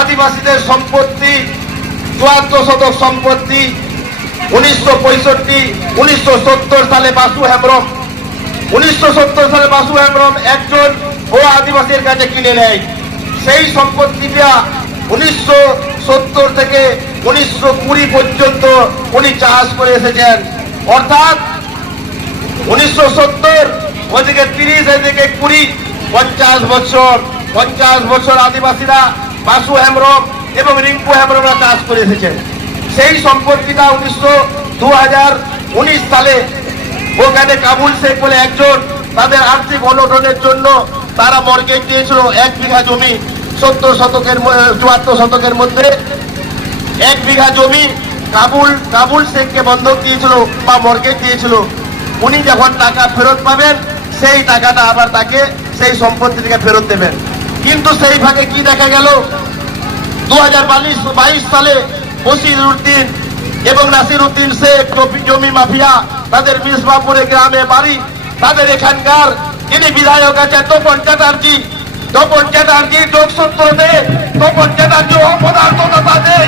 আদিবাসীদের সম্পত্তি চুয়াত্তর শতক সম্পত্তি, উনিশশো পঁয়ষট্টি, উনিশশো সালে বাসু হেমব্রম। উনিশশো সত্তর সালে বাসু হেমব্রম একজন ও আদিবাসীর কাছে কিনে নেয়। সেই সম্পত্তিটা উনিশশো সত্তর থেকে উনিশশো কুড়ি পর্যন্ত উনি চাষ করে এসেছেন। অর্থাৎ উনিশশো সত্তর, ওদিকে তিরিশ, এদিকে কুড়ি, পঞ্চাশ বছর পঞ্চাশ বছর আদিবাসীরা বাসু হেমব্রম এবং রিঙ্কু হেমব্রমরা কাজ করে এসেছেন। সেই সম্পত্তিটা উনিশশো দু সালে ওখানে কাবুল শেখ বলে একজন তাদের আর্থিক অনটনের জন্য তারা মর্গেজ দিয়েছিল এক বিঘা জমি, সত্তর শতকের চুয়াত্তর শতকের মধ্যে। এক বিঘা জমি কাবুল কাবুল শেখকে বন্ধক দিয়েছিল বা মর্গেজ দিয়েছিল উনি যখন টাকা ফেরত পাবেন, সেই টাকাটা আবার তাকে, সেই সম্পত্তি থেকে ফেরত দেবেন। কিন্তু সেই ভাগে কি দেখা গেল? দু হাজার বাইশ সালে বসির উদ্দিন এবং নাসির উদ্দিন শেখ জমি- মাফিয়া, তাদের মিসবাপুরে গ্রামে বাড়ি, তাদের এখানকার যিনি বিধায়ক আছেন, তপন চ্যাটার্জি। তপন চ্যাটার্জি যোগসূত্রতে তপন চ্যাটার্জি অপদার্থ তাদের।